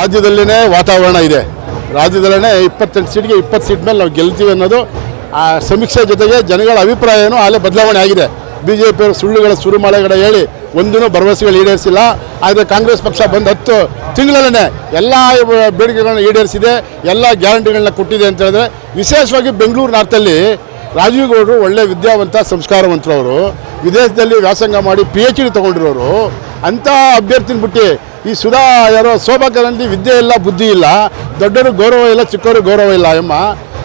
ರಾಜ್ಯದಲ್ಲಿನೇ ವಾತಾವರಣ ಇದೆ. ರಾಜ್ಯದಲ್ಲೇ 28 ಸೀಟ್ಗೆ 20 ಸೀಟ್ ಮೇಲೆ ನಾವು ಗೆಲ್ತೀವಿ ಅನ್ನೋದು ಆ ಸಮೀಕ್ಷೆ ಜೊತೆಗೆ ಜನಗಳ ಅಭಿಪ್ರಾಯನೂ ಅಲ್ಲೇ ಬದಲಾವಣೆ ಆಗಿದೆ. BJಪಿಯವರು ಸುಳ್ಳುಗಳ ಸುರುಮಳೆಗಳ ಹೇಳಿ ಒಂದೂ ಭರವಸೆಗಳು ಈಡೇರಿಸಿಲ್ಲ. ಆದರೆ ಕಾಂಗ್ರೆಸ್ ಪಕ್ಷ ಬಂದು 10 ತಿಂಗಳಲ್ಲೇ ಎಲ್ಲ ಬೇಡಿಕೆಗಳನ್ನು ಈಡೇರಿಸಿದೆ, ಎಲ್ಲ ಗ್ಯಾರಂಟಿಗಳನ್ನ ಕೊಟ್ಟಿದೆ ಅಂತ ಹೇಳಿದ್ರೆ, ವಿಶೇಷವಾಗಿ ಬೆಂಗಳೂರು ನಾರ್ತಲ್ಲಿ ರಾಜೀವ್ ಗೌಡರು ಒಳ್ಳೆ ವಿದ್ಯಾವಂತ ಸಂಸ್ಕಾರವಂತರು. ಅವರು ವಿದೇಶದಲ್ಲಿ ವ್ಯಾಸಂಗ ಮಾಡಿ PhD ತೊಗೊಂಡಿರೋರು. ಅಂಥ ಅಭ್ಯರ್ಥಿನ ಬಿಟ್ಟು ಈ ಸುಧಾ ಯಾರೋ ಶೋಭಾ ಕರಂದ್ಲಾಜೆ ವಿದ್ಯೆ ಇಲ್ಲ, ಬುದ್ಧಿ ಇಲ್ಲ, ದೊಡ್ಡವರು ಗೌರವ ಇಲ್ಲ, ಚಿಕ್ಕವರು ಗೌರವ ಇಲ್ಲ.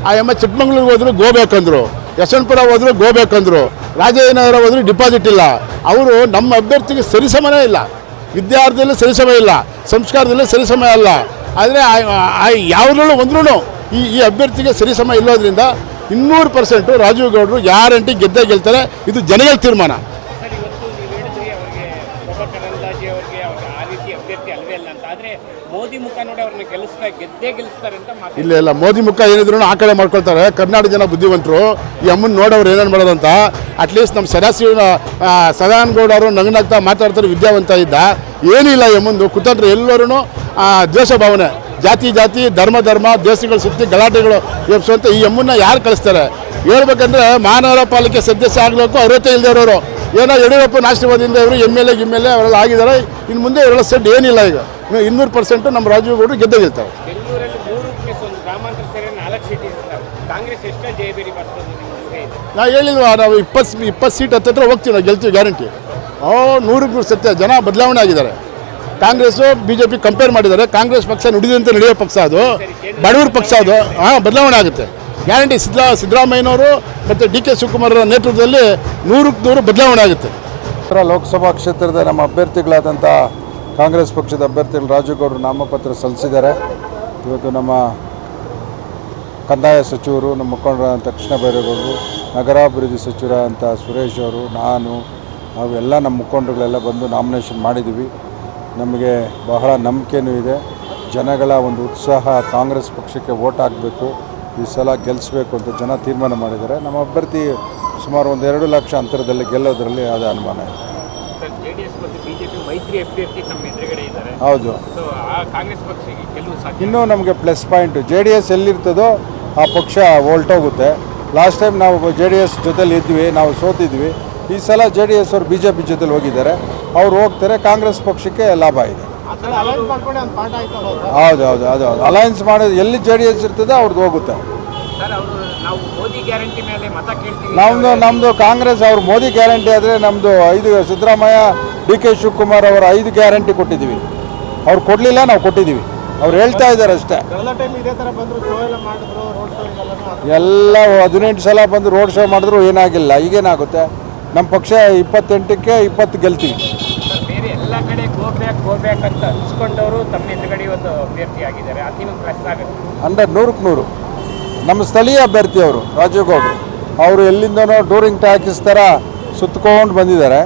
ಆ ಎಮ್ಮ ಚಿಕ್ಕಮಂಗ್ಳೂರಿಗೆ ಹೋದ್ರು ಗೋಬೇಕಂದ್ರು, ಯಶವಂತಪುರ ಹೋದ್ರು ಗೋಬೇಕಂದ್ರು, ರಾಜನಗರ ಹೋದ್ರು ಡಿಪಾಸಿಟ್ ಇಲ್ಲ. ಅವರು ನಮ್ಮ ಅಭ್ಯರ್ಥಿಗೆ ಸರಿಸಮನೇ ಇಲ್ಲ, ವಿದ್ಯಾರ್ಥಿಯಲ್ಲಿ ಸರಿಸಮ ಇಲ್ಲ, ಸಂಸ್ಕಾರದಲ್ಲಿ ಸರಿಸಮ ಅಲ್ಲ. ಆದರೆ ಯಾವುದ್ರಲ್ಲೂ ಒಂದ್ರೂ ಈ ಅಭ್ಯರ್ಥಿಗೆ ಸರಿಸಮ ಇಲ್ಲೋದ್ರಿಂದ 200% ರಾಜೀವ್ ಗೌಡರು ಗ್ಯಾರಂಟಿ ಗೆದ್ದೇ ಗೆಲ್ತಾರೆ. ಇದು ಜನಗಳ ತೀರ್ಮಾನ. ಇಲ್ಲ ಮೋದಿ ಮುಖ ಏನಿದ್ರು ಆ ಕಡೆ ಮಾಡ್ಕೊಳ್ತಾರೆ. ಕರ್ನಾಟಕ ಜನ ಬುದ್ಧಿವಂತರು. ಈ ಅಮ್ಮನ ನೋಡೋರು ಏನೇನು ಮಾಡೋದಂತ. ಅಟ್ಲೀಸ್ಟ್ ನಮ್ಮ ಸದಾನಗೌಡ ಅವರು ನಗನಾಗ್ತಾ ಮಾತಾಡ್ತಾರೆ, ವಿದ್ಯಾವಂತ ಇದ್ದ. ಏನಿಲ್ಲ ಈ ಅಮ್ಮಂದು ಕುತಂತ್ರ. ಎಲ್ಲರೂ ದ್ವೇಷ ಭಾವನೆ, ಜಾತಿ ಧರ್ಮ ದೇಶಗಳು ಸುತ್ತಿ ಗಲಾಟೆಗಳು ಎಬ್ಸುವಂತ ಈ ಅಮ್ಮನ್ನ ಯಾರು ಕಳಿಸ್ತಾರೆ? ಹೇಳ್ಬೇಕಂದ್ರೆ ಮಹಾನಗರ ಪಾಲಿಕೆ ಸದಸ್ಯ ಆಗಬೇಕು, ಅರ್ಹತೆ ಇಲ್ಲದೆ ಇರೋರು. ಏನೋ ಯಡಿಯೂರಪ್ಪನ ಆಶೀರ್ವಾದದಿಂದ ಇವರು MLA ಅವರೆಲ್ಲ ಆಗಿದ್ದಾರೆ. ಇನ್ನು ಮುಂದೆ ಇವರೆಲ್ಲ ಸೆಡ್ ಏನಿಲ್ಲ. ಈಗ 200% ನಮ್ಮ ರಾಜೀವ್ ಗೌಡರು ಗೆದ್ದೇ ಗೆಲ್ತಾರೆ. ನಾ ಹೇಳಿಲ್ವಾ, ನಾವು 20 ಸೀಟ್ ಹತ್ತಿರ ಹೋಗ್ತೀವಿ, ನಾವು ಗೆಲ್ತೀವಿ ಗ್ಯಾರಂಟಿ. 100% ಸತ್ಯ. ಜನ ಬದಲಾವಣೆ ಆಗಿದ್ದಾರೆ. ಕಾಂಗ್ರೆಸ್ಸು BJಪಿ ಕಂಪೇರ್ ಮಾಡಿದ್ದಾರೆ. ಕಾಂಗ್ರೆಸ್ ಪಕ್ಷ ನುಡಿದಂತೆ ನಡೆಯೋ ಪಕ್ಷ, ಅದು ಬಡವರ ಪಕ್ಷ, ಅದು ಬದಲಾವಣೆ ಆಗುತ್ತೆ ಗ್ಯಾರಂಟಿ. ಸಿದ್ದರಾಮಯ್ಯನವರು ಮತ್ತು DK ಶಿವಕುಮಾರ್ ನೇತೃತ್ವದಲ್ಲಿ 100% ಬದಲಾವಣೆ ಆಗುತ್ತೆ. ಲೋಕಸಭಾ ಕ್ಷೇತ್ರದ ನಮ್ಮ ಅಭ್ಯರ್ಥಿಗಳಾದಂಥ ಕಾಂಗ್ರೆಸ್ ಪಕ್ಷದ ಅಭ್ಯರ್ಥಿಗಳು ರಾಜೀವ್ ಗೌಡರು ನಾಮಪತ್ರ ಸಲ್ಲಿಸಿದ್ದಾರೆ. ಇವತ್ತು ನಮ್ಮ ಕಂದಾಯ ಸಚಿವರು, ನಮ್ಮ ಮುಖಂಡರಾದಂಥ ಕೃಷ್ಣ ಬೈರೇಗೌಡರು, ನಗರಾಭಿವೃದ್ಧಿ ಸಚಿವರಾದಂಥ ಸುರೇಶ್ ಅವರು, ನಾನು ಹಾಗೂ ಎಲ್ಲ ನಮ್ಮ ಮುಖಂಡರುಗಳೆಲ್ಲ ಬಂದು ನಾಮಿನೇಷನ್ ಮಾಡಿದ್ದೀವಿ. ನಮಗೆ ಬಹಳ ನಂಬಿಕೆಯೂ ಇದೆ. ಜನಗಳ ಒಂದು ಉತ್ಸಾಹ, ಕಾಂಗ್ರೆಸ್ ಪಕ್ಷಕ್ಕೆ ವೋಟ್ ಹಾಕಬೇಕು, ಈ ಸಲ ಗೆಲ್ಲಿಸಬೇಕು ಅಂತ ಜನ ತೀರ್ಮಾನ ಮಾಡಿದ್ದಾರೆ. ನಮ್ಮ ಅಭ್ಯರ್ಥಿ ಸುಮಾರು 1-2 ಲಕ್ಷ ಅಂತರದಲ್ಲಿ ಗೆಲ್ಲೋದ್ರಲ್ಲಿ ಯಾವುದೇ ಅನುಮಾನ ಇದೆ. ಹೌದು, ಇನ್ನೂ ನಮಗೆ ಪ್ಲಸ್ ಪಾಯಿಂಟು. JDS ಎಲ್ಲಿರ್ತದೋ ಆ ಪಕ್ಷ ಹೊಲ್ಟೋಗುತ್ತೆ. ಲಾಸ್ಟ್ ಟೈಮ್ ನಾವು JDS ಜೊತೆಲಿ ಇದ್ವಿ, ನಾವು ಸೋತಿದ್ವಿ. ಈ ಸಲ JDS ಅವರು BJP ಜೊತೆಲಿ ಹೋಗಿದ್ದಾರೆ, ಅವ್ರು ಹೋಗ್ತಾರೆ. ಕಾಂಗ್ರೆಸ್ ಪಕ್ಷಕ್ಕೆ ಲಾಭ ಇದೆ. ಹೌದು, ಅಲಯನ್ಸ್ ಮಾಡೋದು ಎಲ್ಲಿ JDS ಇರ್ತದೆ ಅವ್ರದ್ದು ಹೋಗುತ್ತೆ. ನಮ್ಮದು ಕಾಂಗ್ರೆಸ್ ಅವ್ರು ಮೋದಿ ಗ್ಯಾರಂಟಿ ಆದರೆ ನಮ್ಮದು 5 ಸಿದ್ದರಾಮಯ್ಯ DK ಶಿವಕುಮಾರ್ ಅವರ 5 ಗ್ಯಾರಂಟಿ ಕೊಟ್ಟಿದ್ದೀವಿ. ಅವ್ರು ಕೊಡಲಿಲ್ಲ, ನಾವು ಕೊಟ್ಟಿದ್ದೀವಿ. ಅವ್ರು ಹೇಳ್ತಾ ಇದ್ದಾರೆ ಅಷ್ಟೇ. ಎಲ್ಲ 18 ಸಲ ಬಂದು ರೋಡ್ ಶೋ ಮಾಡಿದ್ರು ಏನಾಗಿಲ್ಲ. ಈಗೇನಾಗುತ್ತೆ? ನಮ್ಮ ಪಕ್ಷ 28ಕ್ಕೆ 20 ಗೆಲ್ತೀವಿ. ಎಲ್ಲ ಕಡೆ ಗೋಬ್ಯಾಕ್ ಅಂತ ಅನ್ಸ್ಕೊಂಡವರು ತಮ್ಮ ಎದುರುಗಡೆ ಇವತ್ತು ಅಭ್ಯರ್ಥಿ ಆಗಿದ್ದಾರೆ. ಅದು ನಿಮಗೆ ಪ್ಲಸ್ ಆಗುತ್ತೆ. 100% ನಮ್ಮ ಸ್ಥಳೀಯ ಅಭ್ಯರ್ಥಿ ಅವರು ರಾಜೀವ್ ಗೌಡರು. ಅವರು ಎಲ್ಲಿಂದನೋ ಡೂರಿಂಗ್ ಟ್ಯಾಕ್ಸ್ ಥರ ಸುತ್ಕೊಂಡು ಬಂದಿದ್ದಾರೆ.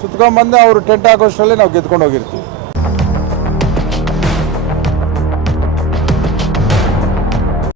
ಸುತ್ಕೊಂಡ್ಬಂದು ಅವರು ಟೆಂಟ್ ಹಾಕೋಷ್ಟರಲ್ಲಿ ನಾವು ಗೆದ್ಕೊಂಡು ಹೋಗಿರ್ತೀವಿ.